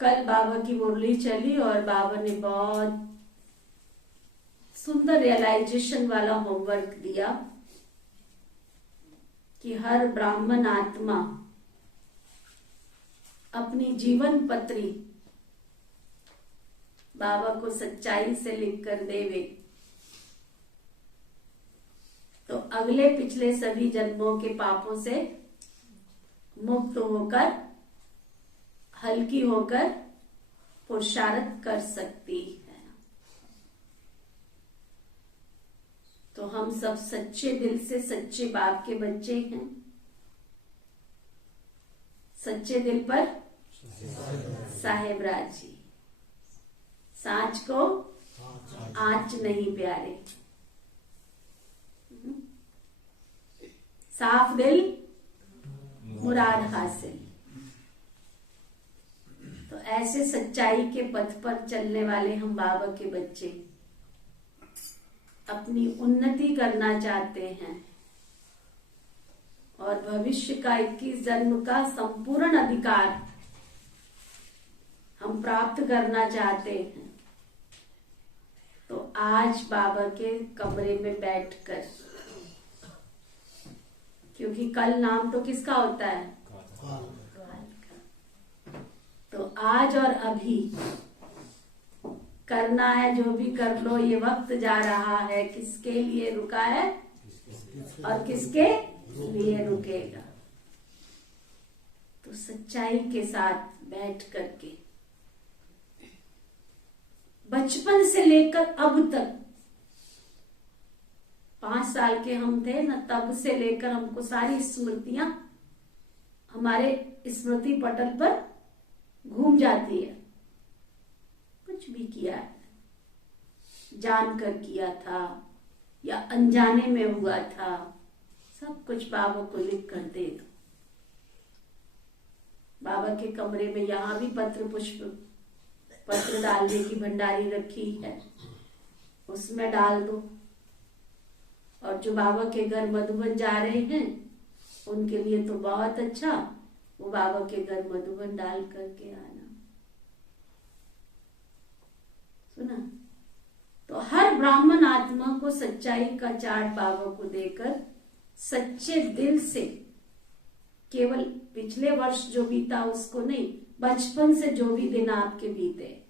कल बाबा की मुरली चली और बाबा ने बहुत सुंदर रियलाइजेशन वाला होमवर्क दिया कि हर ब्राह्मण आत्मा अपनी जीवन पत्री बाबा को सच्चाई से लिखकर देवे तो अगले पिछले सभी जन्मों के पापों से मुक्त होकर हल्की होकर पुरुषार्थ कर सकती है। तो हम सब सच्चे दिल से सच्चे बाप के बच्चे हैं। सच्चे दिल पर साहेब राज जी, सांच को आंच नहीं प्यारे, साफ दिल मुराद हासिल। तो ऐसे सच्चाई के पथ पर चलने वाले हम बाबा के बच्चे अपनी उन्नति करना चाहते हैं और भविष्य का 21 जन्म का संपूर्ण अधिकार हम प्राप्त करना चाहते हैं। तो आज बाबा के कमरे में बैठकर, क्योंकि कल नाम तो किसका होता है? तो आज और अभी करना है, जो भी कर लो। ये वक्त जा रहा है, किसके लिए रुका है और किसके लिए रुकेगा। तो सच्चाई के साथ बैठ करके बचपन से लेकर अब तक 5 साल के हम थे ना, तब से लेकर हमको सारी स्मृतियां हमारे स्मृति पटल पर घूम जाती है। कुछ भी किया है, जानकर किया था या अनजाने में हुआ था, सब कुछ बाबा को लिख कर दे दो। बाबा के कमरे में यहाँ भी पत्र डालने की भंडारी रखी है, उसमें डाल दो। और जो बाबा के घर मधुबन जा रहे हैं उनके लिए तो बहुत अच्छा, वो बाबा के घर मधुबन डाल करके आना। सुना? तो हर ब्राह्मण आत्मा को सच्चाई का चार्ट बाबा को देकर सच्चे दिल से, केवल पिछले वर्ष जो बीता उसको नहीं, बचपन से जो भी दिन आपके बीते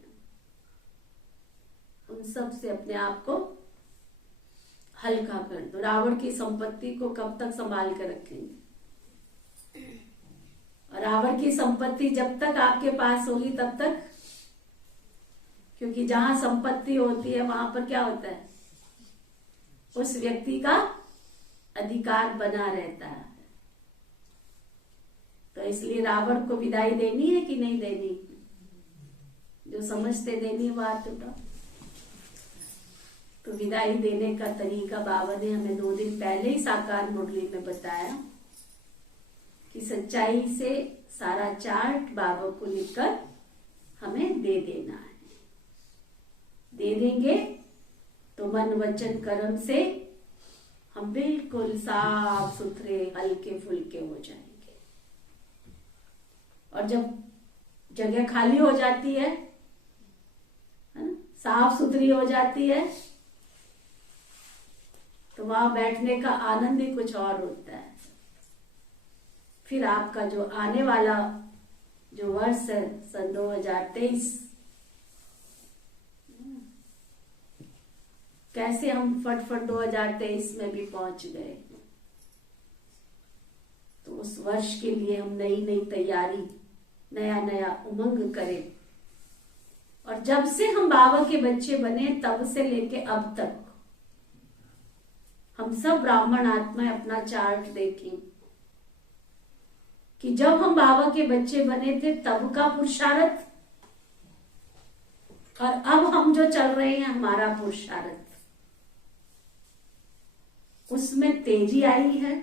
उन सब से अपने आप को हल्का कर दो। रावण की संपत्ति को कब तक संभाल कर रखेंगे? और रावण की संपत्ति जब तक आपके पास होगी तब तक, क्योंकि जहां संपत्ति होती है वहां पर क्या होता है? उस व्यक्ति का अधिकार बना रहता है। तो इसलिए रावण को विदाई देनी है कि नहीं देनी? जो समझते देनी है बात उठा। तो विदाई देने का तरीका बाबा ने हमें 2 दिन पहले ही साकार मुरली में बताया कि सच्चाई से सारा चार्ट बाबा को लिखकर हमें दे देना है। दे देंगे तो मन वचन कर्म से हम बिल्कुल साफ सुथरे हल्के फुल्के हो जाएंगे। और जब जगह खाली हो जाती है ना, साफ सुथरी हो जाती है, तो वहां बैठने का आनंद ही कुछ और होता है। फिर आपका जो आने वाला जो वर्ष है सन 2023, कैसे हम फटफट 2023 में भी पहुंच गए। तो उस वर्ष के लिए हम नई नई तैयारी, नया नया उमंग करें। और जब से हम बाबा के बच्चे बने तब से लेके अब तक हम सब ब्राह्मण आत्माएं अपना चार्ट देखें कि जब हम बाबा के बच्चे बने थे तब का पुरुषार्थ और अब हम जो चल रहे हैं हमारा पुरुषार्थ, उसमें तेजी आई है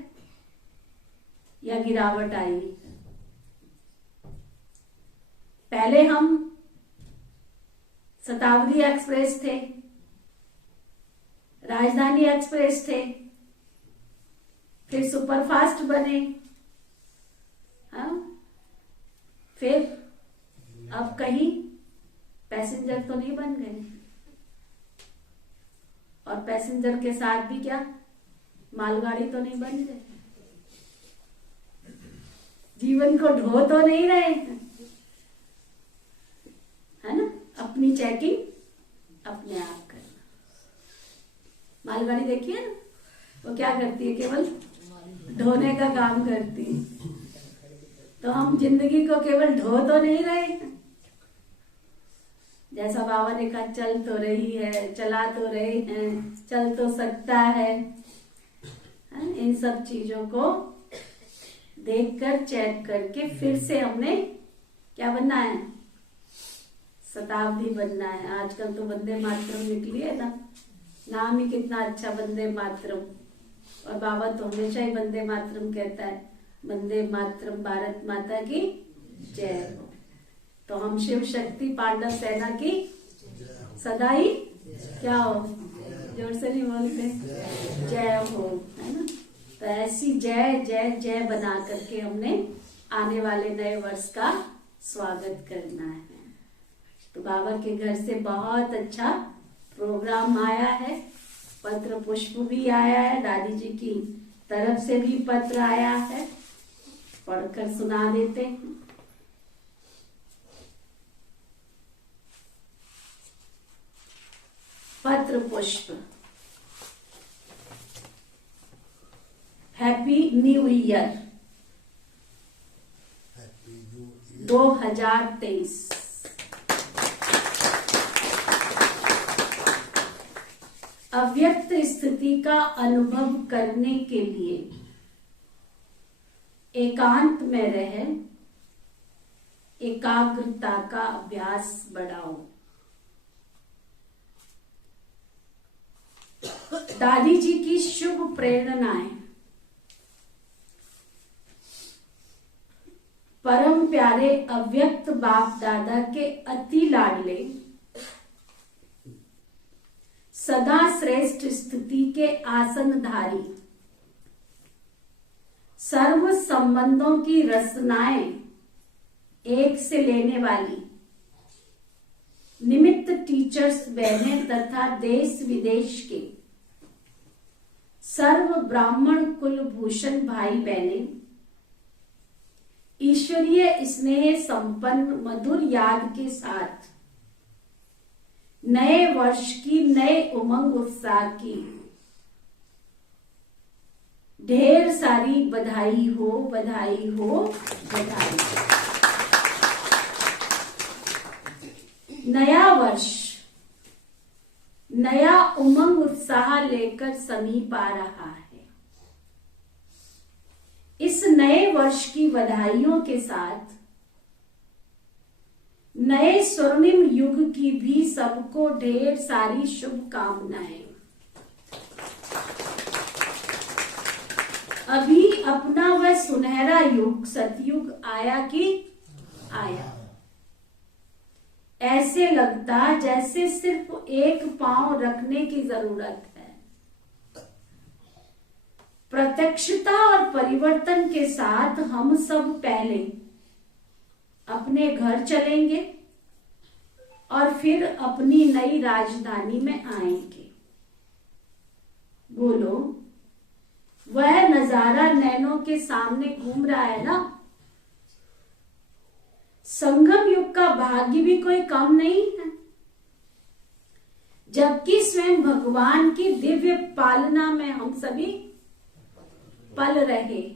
या गिरावट आई है? पहले हम शताब्दी एक्सप्रेस थे, राजधानी एक्सप्रेस थे, फिर सुपरफास्ट बने, हाँ, फिर अब कहीं पैसेंजर तो नहीं बन गए, और पैसेंजर के साथ भी क्या मालगाड़ी तो नहीं बन गए, जीवन को ढो तो नहीं रहे हैं, है ना। अपनी चेकिंग अपने आप करना। मालगाड़ी देखिए ना, वो क्या करती है, केवल ढोने का काम करती है। तो हम जिंदगी को केवल ढो तो नहीं रहे हैं। जैसा बाबा ने कहा, चल तो रही है, चला तो रहे हैं, चल तो सकता है। इन सब चीजों को देखकर चेक करके फिर से हमने क्या बनना है, शताब्दी बनना है। आजकल तो वंदे मातरम निकली है ना, नाम ही कितना अच्छा, वंदे मातरम। और बाबा तो हमेशा ही वंदे मातरम कहता है, वंदे मातरम, भारत माता की जय हो। तो हम शिव शक्ति पांडव सेना की सदा ही क्या हो, जोर से नहीं बोलते, जय हो, है ना। तो ऐसी जय जय जय बना करके हमने आने वाले नए वर्ष का स्वागत करना है। तो बाबा के घर से बहुत अच्छा प्रोग्राम आया है, पत्र पुष्प भी आया है, दादी जी की तरफ से भी पत्र आया है, पढ़कर सुना देते हैं। पत्र पुष्प। Happy new year 2023। अव्यक्त स्थिति का अनुभव करने के लिए एकांत में रह एकाग्रता का अभ्यास बढ़ाओ। दादी जी की शुभ प्रेरणाएं। परम प्यारे अव्यक्त बाप दादा के अति लाडले सदा श्रेष्ठ स्थिति के आसनधारी, सर्व संबंधों की रचनाएं एक से लेने वाली निमित्त टीचर्स बहनें तथा देश विदेश के सर्व ब्राह्मण कुलभूषण भाई बहनें, ईश्वरीय स्नेह संपन्न मधुर याद के साथ नए वर्ष की नए उमंग उत्साह की ढेर सारी बधाई हो, बधाई हो, बधाई। नया वर्ष नया उमंग उत्साह लेकर समीप आ रहा है। इस नए वर्ष की बधाइयों के साथ नए स्वर्णिम युग की भी सबको ढेर सारी शुभकामनाएं। अभी अपना वह सुनहरा युग सतयुग आया कि आया। ऐसे लगता जैसे सिर्फ एक पांव रखने की जरूरत है। प्रत्यक्षता और परिवर्तन के साथ हम सब पहले अपने घर चलेंगे और फिर अपनी नई राजधानी में आएंगे। बोलो, वह नजारा नैनों के सामने घूम रहा है ना। संगम युग का भाग्य भी कोई कम नहीं है, जबकि स्वयं भगवान की दिव्य पालना में हम सभी पल रहे हैं।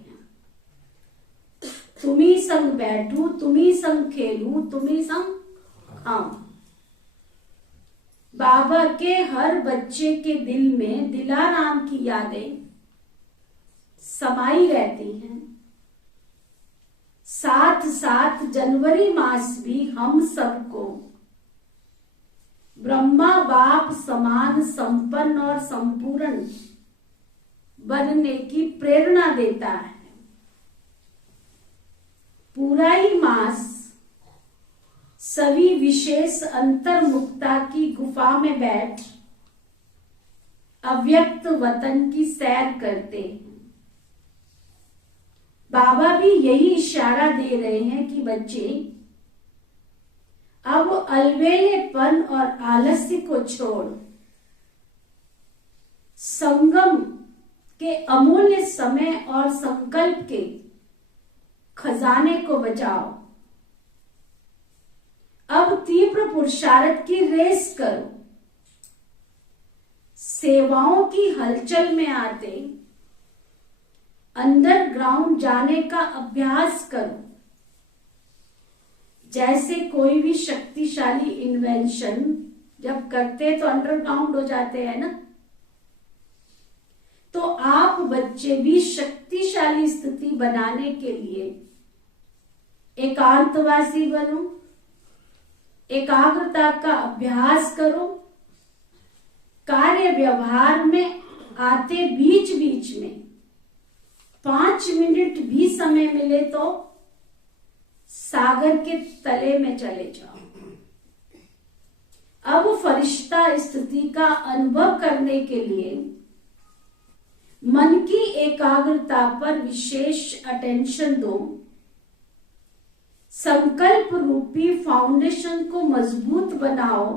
तुम्ही संग बैठूं, तुम्ही संग खेलूं, तुम्ही संग खाऊं। बाबा के हर बच्चे के दिल में दिलाराम की यादें समाई रहती हैं। साथ साथ जनवरी मास भी हम सबको ब्रह्मा बाप समान संपन्न और संपूर्ण बनने की प्रेरणा देता है। पूरा ही मास सभी विशेष अंतर्मुखता की गुफा में बैठ अव्यक्त वतन की सैर करते हैं। बाबा भी यही इशारा दे रहे हैं कि बच्चे अब अलवेलेपन और आलस्य को छोड़ संगम के अमूल्य समय और संकल्प के खजाने को बचाओ। अब तीव्र पुरुषार्थ की रेस करो। सेवाओं की हलचल में आते अंडरग्राउंड जाने का अभ्यास करो। जैसे कोई भी शक्तिशाली इन्वेंशन जब करते तो अंडरग्राउंड हो जाते हैं ना, तो आप बच्चे भी शक्तिशाली स्थिति बनाने के लिए एकांतवासी बनो, एकाग्रता का अभ्यास करो। कार्य व्यवहार में आते बीच बीच में 5 मिनट भी समय मिले तो सागर के तले में चले जाओ। अब फरिश्ता स्थिति का अनुभव करने के लिए मन की एकाग्रता पर विशेष अटेंशन दो। संकल्प रूपी फाउंडेशन को मजबूत बनाओ,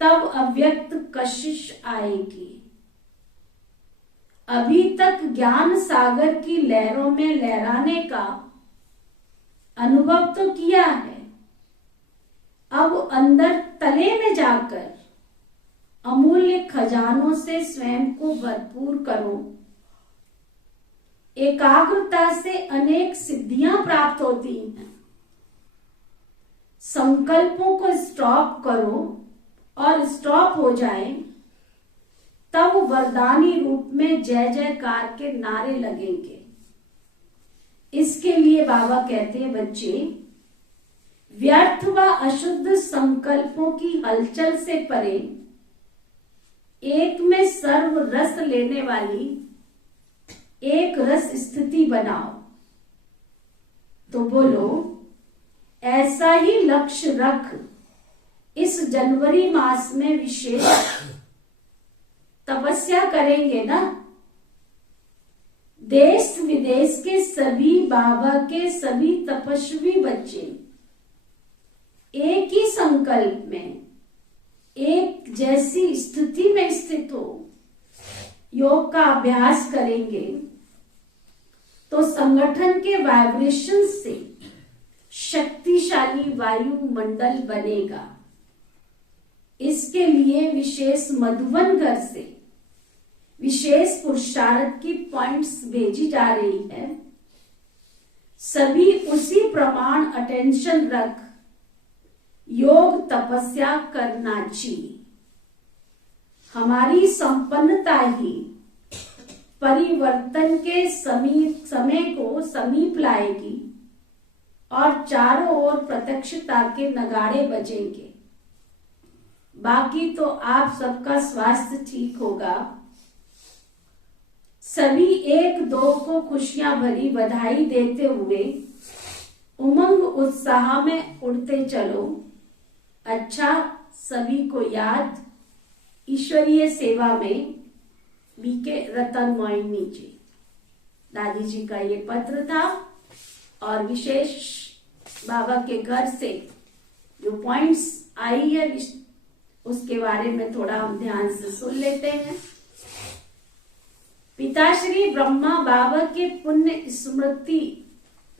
तब अव्यक्त कशिश आएगी। अभी तक ज्ञान सागर की लहरों में लहराने का अनुभव तो किया है, अब अंदर तले में जाकर अमूल्य खजानों से स्वयं को भरपूर करो। एकाग्रता से अनेक सिद्धियां प्राप्त होती हैं। संकल्पों को स्टॉप करो और स्टॉप हो जाए, तब वरदानी रूप में जय जयकार के नारे लगेंगे। इसके लिए बाबा कहते हैं, बच्चे व्यर्थ व अशुद्ध संकल्पों की हलचल से परे एक में सर्व रस लेने वाली एक रस स्थिति बनाओ। तो बोलो, ऐसा ही लक्ष्य रख इस जनवरी मास में विशेष तपस्या करेंगे ना। देश विदेश के सभी बाबा के सभी तपस्वी बच्चे एक ही संकल्प में एक जैसी स्थिति में स्थित हो योग का अभ्यास करेंगे तो संगठन के वाइब्रेशन से शक्तिशाली वायुमंडल बनेगा। इसके लिए विशेष मधुबन घर से विशेष पुरुषार्थ की पॉइंट्स भेजी जा रही है। सभी उसी प्रमाण अटेंशन रख योग तपस्या करना चाहिए। हमारी संपन्नता ही परिवर्तन के समय को समीप लाएगी और चारों ओर प्रत्यक्षता के नगाड़े बजेंगे। बाकी तो आप सबका स्वास्थ्य ठीक होगा। सभी एक दो को खुशियां भरी बधाई देते हुए उमंग उत्साह में उड़ते चलो। अच्छा, सभी को याद ईश्वरीय सेवा में बीके रतन मोइनी जी, दादी जी का ये पत्र था और विशेष बाबा के घर से जो पॉइंट्स आई है उसके बारे में थोड़ा हम ध्यान से सुन लेते हैं। पिताश्री ब्रह्मा बाबा के पुण्य स्मृति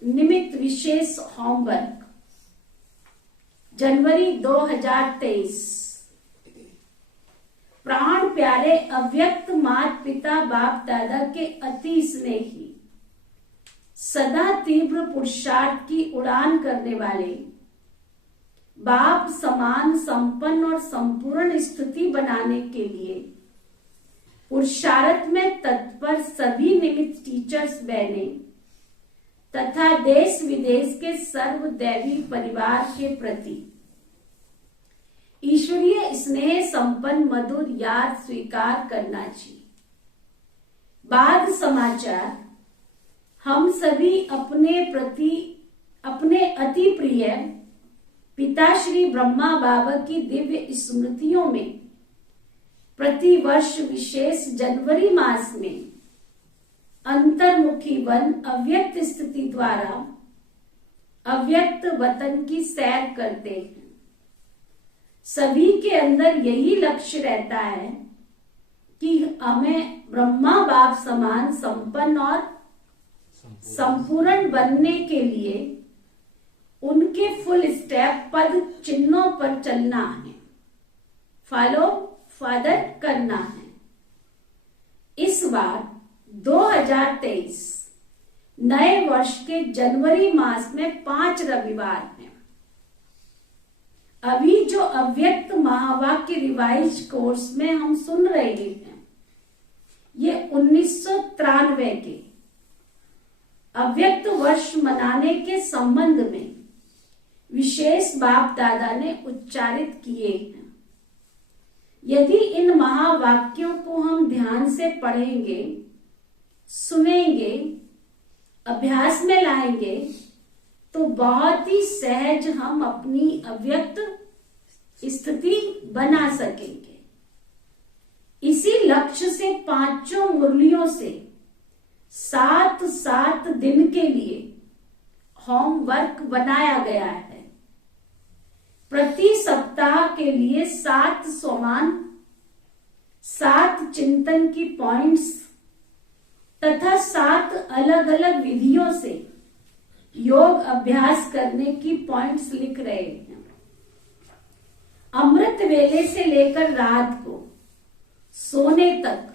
निमित्त विशेष होमवर्क जनवरी 2023। प्राण प्यारे अव्यक्त माता पिता बाप दादा के अति स्नेही सदा तीव्र पुरुषार्थ की उड़ान करने वाले बाप समान संपन्न और संपूर्ण स्थिति बनाने के लिए पुरुषार्थ में तत्पर सभी निमित्त टीचर्स बहने तथा देश विदेश के सर्वदैवी परिवार के प्रति ईश्वरीय स्नेह संपन्न मधुर याद स्वीकार करना चाहिए। बाद समाचार, हम सभी अपने अति प्रिय पिता श्री ब्रह्मा बाबा की दिव्य स्मृतियों में प्रति वर्ष विशेष जनवरी मास में अंतर्मुखी वन अव्यक्त स्थिति द्वारा अव्यक्त वतन की सैर करते हैं। सभी के अंदर यही लक्ष्य रहता है कि हमें ब्रह्मा बाप समान संपन्न और संपूर्ण बनने के लिए उनके फुल स्टेप पद चिन्हों पर चलना है, फॉलो फादर करना है। इस बार 2023 नए वर्ष के जनवरी मास में 5 रविवार हैं। अभी जो अव्यक्त महावाक्य रिवाइज कोर्स में हम सुन रहे हैं, ये 1993 के अव्यक्त वर्ष मनाने के संबंध में विशेष बाप दादा ने उच्चारित किए हैं। यदि इन महावाक्यों को हम ध्यान से पढ़ेंगे, सुनेंगे, अभ्यास में लाएंगे तो बहुत ही सहज हम अपनी अव्यक्त स्थिति बना सकेंगे। इसी लक्ष्य से 5 मुरलियों से 7 दिन के लिए होमवर्क बनाया गया है। प्रति सप्ताह के लिए 7 सोमान, 7 चिंतन की पॉइंट्स तथा 7 अलग अलग विधियों से योग अभ्यास करने की पॉइंट्स लिख रहे हैं। अमृत वेले से लेकर रात को सोने तक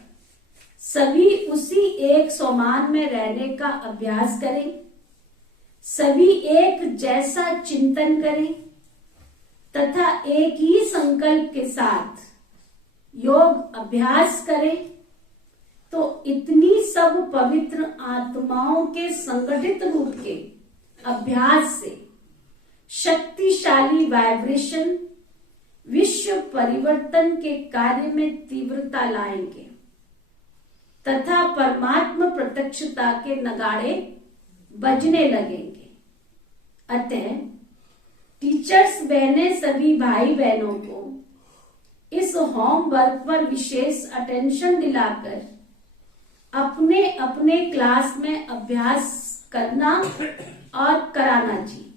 सभी उसी एक सोमान में रहने का अभ्यास करें। सभी एक जैसा चिंतन करें तथा एक ही संकल्प के साथ योग अभ्यास करें तो इतनी सब पवित्र आत्माओं के संगठित रूप के अभ्यास से शक्तिशाली वाइब्रेशन विश्व परिवर्तन के कार्य में तीव्रता लाएंगे तथा परमात्मा प्रत्यक्षता के नगाड़े बजने लगेंगे। अतः टीचर्स बहनें सभी भाई बहनों को इस होमवर्क पर विशेष अटेंशन दिलाकर अपने अपने क्लास में अभ्यास करना और कराना चाहिए।